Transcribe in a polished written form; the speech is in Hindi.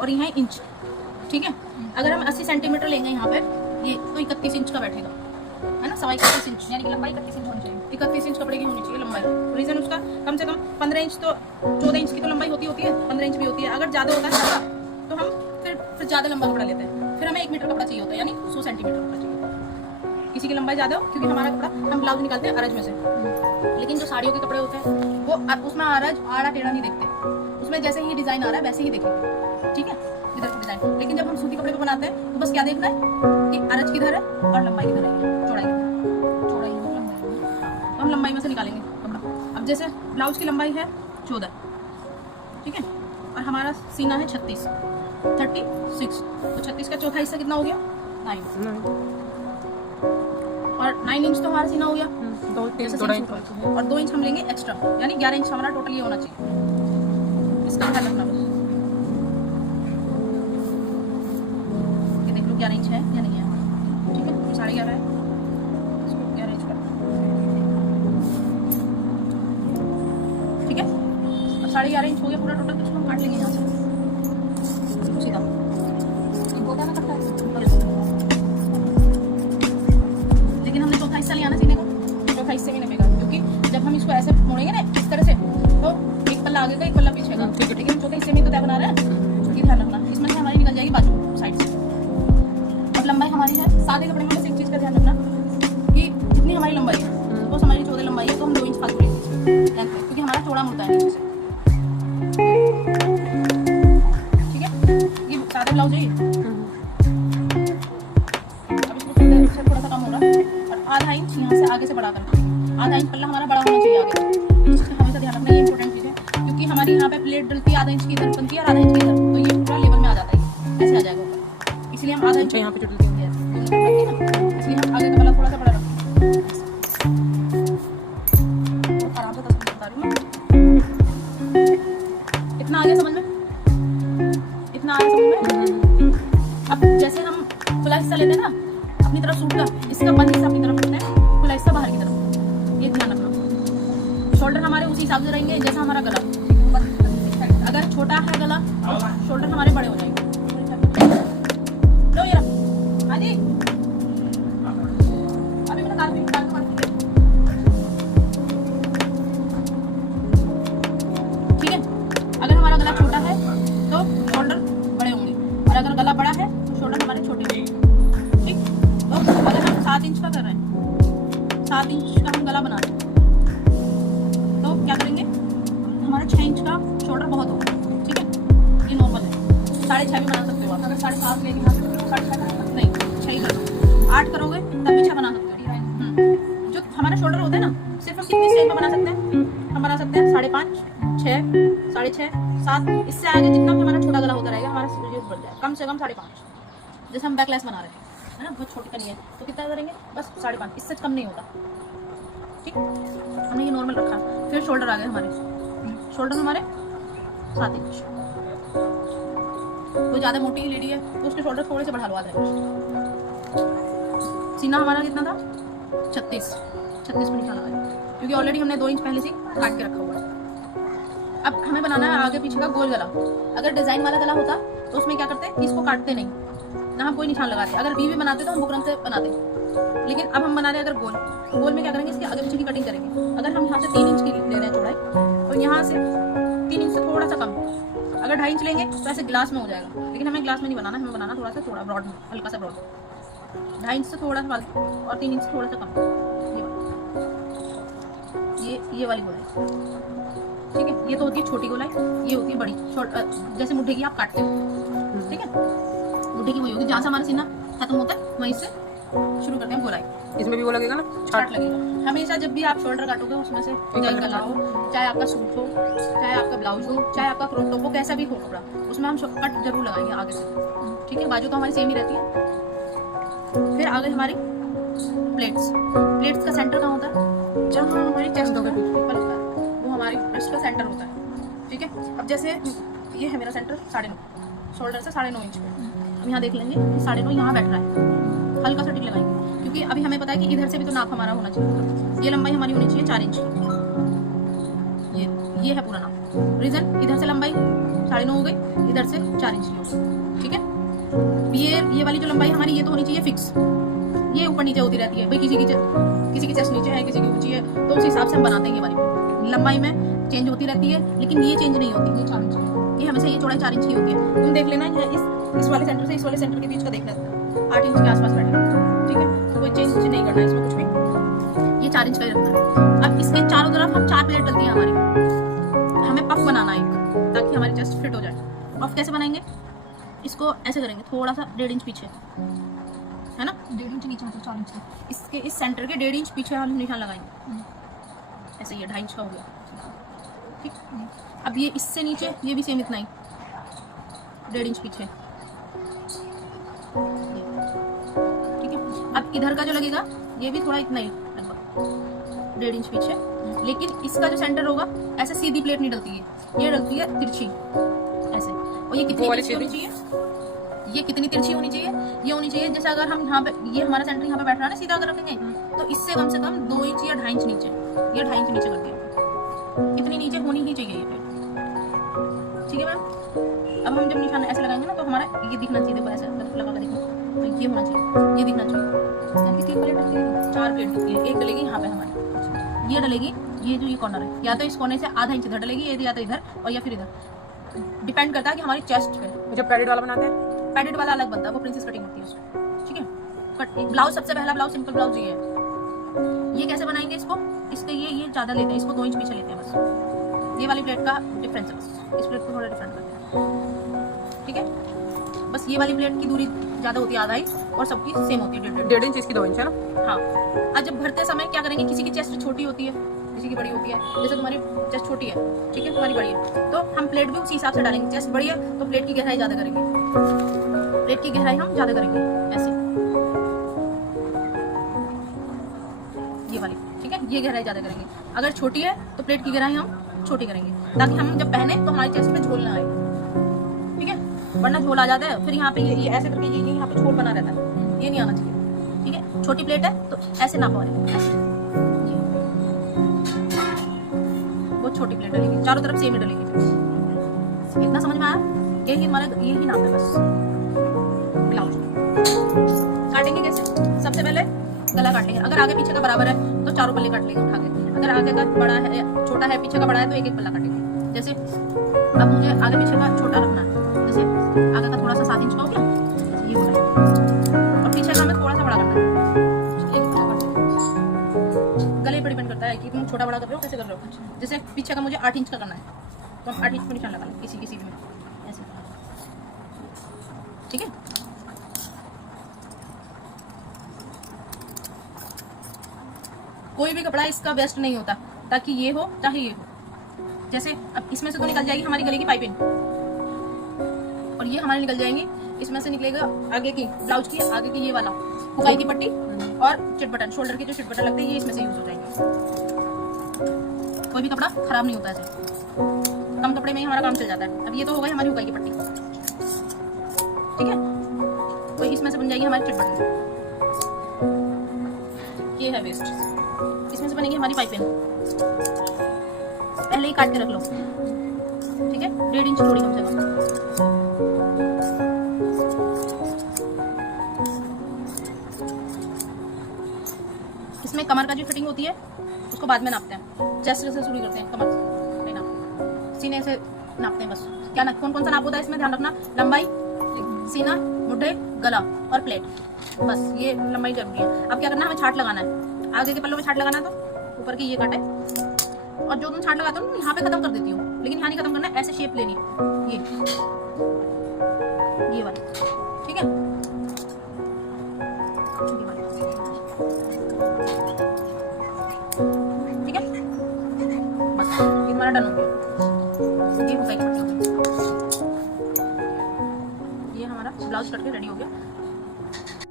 और यहाँ इंच, ठीक है। अगर हम 80 सेंटीमीटर लेंगे यहाँ पे, ये तो 31 इंच का बैठेगा, है ना, 31.25 इंच, यानी कि लंबाई 31 इंच होनी चाहिए। 31 इंच कपड़े की होनी चाहिए लंबाई। रीजन उसका कम से कम 15 इंच तो 14 इंच की तो लंबाई होती है, 15 इंच भी होती है। अगर ज़्यादा होता है ज़्यादा तो हम फिर ज़्यादा लंबा कपड़ा लेते हैं, फिर हमें 1 मीटर कपड़ा चाहिए होता है, यानी 100 सेंटीमीटर कपड़ा चाहिए होता है। किसी की लंबाई ज़्यादा हो, क्योंकि हमारा कपड़ा हम ब्लाउज निकालते हैं अरज में से, लेकिन जो साड़ियों के कपड़े होते हैं वो उसमें अरज आड़ा टेढ़ा नहीं देखते, उसमें जैसे ही डिज़ाइन आ रहा है वैसे ही देखेंगे, ठीक है, इधर का डिज़ाइन। लेकिन जब हम सूती कपड़े को बनाते हैं तो बस क्या देखना है कि अरज किधर है और लंबाई किधर है, चौड़ाई तो हम लंबाई में से निकालेंगे कपड़ा। अब जैसे ब्लाउज की लंबाई है 14, ठीक है, और हमारा सीना है 36, तो 36 का चौथा हिस्सा कितना हो गया, 9, और 9 इंच तो हमारा सीना हो गया, और 2 इंच हम लेंगे एक्स्ट्रा, यानी 11 इंच हमारा टोटल ये होना चाहिए। इसका ख्याल रखना बस, ये देख लो 11 इंच है या नहीं है, ठीक है, 11.5 है, इसको 11 इंच कर, ठीक है। अब 11.5 इंच हो गया पूरा टोटल, तो इसको हम काट लेंगे यहाँ से सीधा, लेकिन हमने चौथा हिस्सा लिया ना सीने को, चौथा हिस्से में नहीं, क्योंकि जब हम इसको ऐसे मोड़ेंगे ना इस तरह से, तो एक पल्ला आगे का एक पल्ला पीछे का, ठीक है, लेकिन चौथे हिस्से में तो तय बना रहे हैं, ये ध्यान रखना। इसमें से हमारी निकल जाएगी बाजू साइड से। और लंबाई हमारी है, सादे कपड़े में बस एक चीज़ का ध्यान रखना कि जितनी हमारी लंबाई है, सपोज हमारी 14 लंबाई है तो हम 2 इंच फालतू लेंगे, क्योंकि हमारा चौड़ा मुड़ता है नीचे से, ठीक है। ये सादा ब्लाउज है, अब इसको थोड़ा सा कम हो रहा है, और आधा इंच यहाँ से आगे से बढ़ा कर, आधा इंच पल्ला हमारा बड़ा होना चाहिए आगे, इसका हमेशा ध्यान रखना, ये इंपॉर्टेंट चीज़ है, क्योंकि हमारी यहाँ पे प्लेट डलती है आधा इंच की इधर बनती है और आधा इंच की इधर, तो ये पूरा लेवल में आ जाता है, ऐसे आ जाएगा ऊपर, इसलिए हम आधा इंच यहाँ पे डलती होंगी, इसलिए हम आगे का पल्ला थोड़ा सा बड़ा रखते हैं। आराम से बता रही हूँ, इतना आ गया समझ में, इतना आ गया समझ में। अब जैसे हम खुला हिस्सा लेते हैं ना अपनी तरफ सूट का, इसका बंद हिस्सा अपनी तरफ रखते हैं, खुला हिस्सा बाहर की तरफ, ये ध्यान रखना। शोल्डर हमारे उसी हिसाब से रहेंगे जैसा हमारा गला, अगर छोटा है गला तो शोल्डर हमारे बड़े हो जाएंगे। लो ये रहा, हाँ जी, अभी मैंने काट ठीक है। अगर हमारा गला छोटा है तो शोल्डर बड़े होंगे, और अगर गला बड़ा है तो शोल्डर हमारे छोटे होंगे, ठीक। तो अगर हम 7 इंच का कर रहे हैं, 7 इंच का हम गला बना रहे हैं, तो क्या करेंगे, हमारा 6 इंच का शोल्डर बहुत होगा, ठीक है, ये नॉर्मल है। 6.5 भी बना सकते हो आप, अगर 7.5 लेके यहाँ से 6.5 नहीं 6 ही कर दो, 8 करोगे तब भी 6 बना सकते हो। जो हमारा शोल्डर होता है ना, सिर्फ हम कितनी स्टेज में बना सकते हैं, हम बना सकते हैं 5.5, 6, 6.5, 7, इससे आगे जितना भी हमारा छोटा गला होता रहेगा हमारा स्लीव बढ़ जाए, कम से कम 5.5। जैसे हम बैकलेस बना रहे हैं, है ना, बहुत छोटी करनी है तो कितना करेंगे, बस 5.5, इससे कम नहीं होता, ठीक। हमने ये नॉर्मल रखा, फिर शोल्डर आ गए हमारे, शोल्डर हमारे 7 इंच। कोई ज़्यादा मोटी लेडी है तो उसके शोल्डर थोड़े से बढ़ा लो, आधा इंच। सीना हमारा कितना था, 36 में निकाला है, क्योंकि ऑलरेडी हमने 2 इंच पहले से काट के रखा हुआ है। अब हमें बनाना है आगे पीछे का गोल गला। अगर डिज़ाइन वाला गला होता तो उसमें क्या करते, इसको काटते नहीं ना, हम कोई निशान लगाते, अगर वी बनाते तो हम बुकरम से बनाते, लेकिन अब हम बना रहे हैं अगर गोल, तो गोल में क्या करेंगे, इसके आगे पीछे की कटिंग करेंगे। अगर हम यहाँ से 3 इंच की ले रहे हैं चौड़ाई, तो यहाँ से 3 इंच से थोड़ा सा कम, अगर 2.5 इंच लेंगे तो ऐसे ग्लास में हो जाएगा, लेकिन हमें ग्लास में नहीं बनाना, हमें बनाना थोड़ा सा थोड़ा ब्रॉड में, हल्का सा ब्रॉड, 2.5 इंच से थोड़ा सा फालतू और 3 इंच से थोड़ा सा कम, ये वाली गोलाई, ठीक है। ये तो होती है छोटी गोलाई, ये होती है बड़ी, जैसे मुड्ढे की आप काटते हो, ठीक है, मुड्ढे की वही होगी, जहाँ से हमारा सीना खत्म होता है वहीं से शुरू करते हैं गोलाई। इसमें भी वो लगेगा ना, चार्ट लगेगा हमेशा। जब भी आप शोल्डर काटोगे उसमें से गला हो, चाहे आपका सूट हो, चाहे आपका ब्लाउज हो, चाहे आपका क्रॉप टॉप हो, कैसा भी हो कपड़ा, उसमें हम कट जरूर लगाएंगे आगे से, ठीक है। बाजू तो हमारी सेम ही रहती है। फिर आगे हमारी प्लेट्स का सेंटर कहाँ होता है, जहाँ हमारी चेस्ट होगा ऊपर होता है, वो हमारी ब्रेस्ट का सेंटर होता है, ठीक है। अब जैसे ये है मेरा सेंटर 9.5, शोल्डर से 9.5 इंच पे, हम यहाँ देख लेंगे कि 9.5 यहाँ बैठ रहा है, हल्का सा टिक लगाएंगे, क्योंकि अभी हमें पता है कि इधर से भी तो नाप हमारा होना चाहिए, ये लंबाई हमारी होनी चाहिए 4 इंच की, ये है पूरा नाप। रीजन, इधर से लंबाई 9.5 हो गई, इधर से 4 इंच की होगी, ठीक है। ये वाली जो लंबाई हमारी ये तो होनी चाहिए फिक्स, ये ऊपर नीचे होती रहती है भाई, किसी की चेस्ट नीचे है, किसी की ऊंची है, तो उस हिसाब से हम बनाते हैं। ये वाली लंबाई में चेंज होती रहती है, लेकिन ये चेंज नहीं होती। ये 4 इंच की, ये हमेशा ये चौड़ाई 4 इंच की होती है। तुम देख लेना, इस वाले सेंटर से इस वाले सेंटर के बीच का देख लेना, 8 इंच के आसपास बैठेगा, ठीक है। तो कोई चेंज नहीं करना है इसमें कुछ भी, ये 4 इंच का ही रखना है। अब इसके चारों तरफ हम 4 प्लेट डलती है हमारी, हमें पफ बनाना है एक, ताकि हमारी चेस्ट फिट हो जाए। पफ कैसे बनाएंगे, इसको ऐसे करेंगे, थोड़ा सा 1.5 इंच पीछे, है ना, 1.5 इंच नीचे, मतलब 4 इंच इसके इस सेंटर के 1.5 इंच पीछे हम निशान लगाएंगे, ऐसे ये 2.5 इंच का हो गया, ठीक। अब ये इससे नीचे ये भी सेम इतना ही, 1.5 इंच पीछे, ठीक है। अब इधर का जो लगेगा ये भी थोड़ा इतना ही लगभग 1.5 इंच पीछे, लेकिन इसका जो सेंटर होगा ऐसे सीधी प्लेट नहीं डलती है, ये डलती है तिरछी ऐसे। और ये कितनी तिरछी होनी चाहिए, ये कितनी तिरछी होनी चाहिए, ये होनी चाहिए जैसे अगर हम यहाँ पे, ये हमारा सेंटर यहाँ पे बैठ रहा है ना, सीधा अगर रखेंगे तो इससे कम से कम 2 इंच या 2.5 इंच नीचे, ये 2.5 इंच नीचे कर दिया, इतनी नीचे होनी ही चाहिए ये प्लेट, ठीक है मैम। अब हम जब निशान ऐसे लगाएंगे ना तो हमारा ये दिखना चाहिए, देखो ऐसे लगा कर देखो, तो ये होना चाहिए, ये दिखना चाहिए। कितनी प्लेट डलती है, 4 प्लेट डलती है, एक डलेगी यहाँ पे हमारी, ये डलेगी, ये जो ये कॉर्नर है, या तो इस कोने से आधा इंच इधर डलेगी, ये या तो इधर, और या फिर इधर, डिपेंड करता है कि हमारी चेस्ट पे। जब पैडेड वाला बनाते हैं, पैडेड वाला अलग बनता है, वो प्रिंसेस कटिंग होती है उसमें, ठीक है। कट ब्लाउज, सबसे पहला ब्लाउज सिंपल ब्लाउज ये है। ये कैसे बनाएंगे इसको, इसके ये ज़्यादा लेते हैं, इसको 2 इंच पीछे लेते हैं बस, ये वाली प्लेट का डिफरेंस है बस, इस प्लेट को थोड़ा डिफरेंट करते हैं, ठीक है। बस ये वाली प्लेट की दूरी ज़्यादा होती है, आधा इंच, और सबकी सेम होती है 1.5 इंच, इसकी 2 इंच है ना। हाँ। अब जब भरते समय क्या करेंगे, किसी की चेस्ट छोटी होती है, किसी की बड़ी होती है, जैसे तुम्हारी चेस्ट छोटी है, ठीक है, तुम्हारी बड़ी है, तो हम प्लेट भी उसी हिसाब से डालेंगे। चेस्ट बड़ी है तो प्लेट की गहराई ज़्यादा करेंगे, प्लेट की गहराई हम ज़्यादा करेंगे ऐसे, ये वाली, ठीक है, ये गहराई ज़्यादा करेंगे। अगर छोटी है तो प्लेट की गहराई हम छोटी करेंगे, ताकि हम जब पहने तो हमारी चेस्ट में झोल ना आए, ठीक है, वरना झोल आ जाता है, फिर यहाँ पे ये ऐसे करके ये यहाँ पे छोल बना रहता है, ये नहीं आना चाहिए, ठीक है। छोटी प्लेट है तो ऐसे नापा है, ऐसे छोटी प्लेट डलेगी, चारों तरफ सेम ही डलेगी। इतना समझ में आया, यही हमारा यही नाम है बस। ब्लाउज काटेंगे कैसे, सबसे पहले गला काटेंगे, अगर आगे पीछे का बराबर है तो चारों पल्ले काट लेंगे उठा के, अगर आगे का बड़ा है, छोटा है, पीछे का बड़ा है, तो एक एक पल्ला काटेंगे। जैसे अब मुझे आगे पीछे का छोटा रखना है, जैसे आगे का थोड़ा सा 7 इंच का हो गया, ये हो रहा है, और पीछे का हमें थोड़ा सा बड़ा करना है, गले पर डिपेंड करता है कि तुम छोटा बड़ा कर रहे हो, कैसे कर रहे हो। जैसे पीछे का मुझे 8 इंच का करना है, तो हम 8 इंच पर निशान लगा लें किसी किसी में ऐसे, ठीक है। कोई भी कपड़ा इसका बेस्ट नहीं होता, ताकि ये हो चाहे ये हो। जैसे अब इसमें से तो निकल जाएगी हमारी गले की पाइपिंग, और ये हमारी निकल जाएंगी, इसमें से निकलेगा आगे की ब्लाउज की, आगे की ये वाला हुकाई की पट्टी और चिट बटन, शोल्डर के जो चिट बटन लगते हैं, ये इसमें से यूज हो जाएंगे। कोई भी कपड़ा खराब नहीं होता ऐसे, कम कपड़े में ही हमारा काम चल जाता है। अब ये तो हो गई हमारी हुकाई की पट्टी, ठीक है, कोई इसमें से बन जाएगी हमारी चिट बटन, ये है वेस्ट, इसमें से बनेगी हमारी पाइपिंग। पहले ही काट के रख लो, ठीक है, 1.5 इंच चौड़ी कम से कम। इसमें कमर का जो फिटिंग होती है उसको बाद में नापते हैं, चेस्ट से शुरू करते हैं, कमर नहीं नापते, सीने से नापते हैं बस। क्या ना कौन कौन सा नाप होता है इसमें, ध्यान रखना, लंबाई, सीना, मुड्ढे, गला और प्लेट, बस ये लंबाई जरूरी है। अब क्या करना है, हमें छाट लगाना है, आगे के पल्लों में छाट लगाना है, तो ऊपर की ये काटे, और जो तुम छाट लगाते हो यहाँ पे खत्म कर देती हूँ, लेकिन यहाँ नहीं खत्म करना है, ऐसे शेप लेनी है, ये वाली, ठीक है, ठीक है, बस ये हमारा डन हो गया। ये हुकाई की पट्टी, ये हमारा ब्लाउज कट के रेडी हो गया।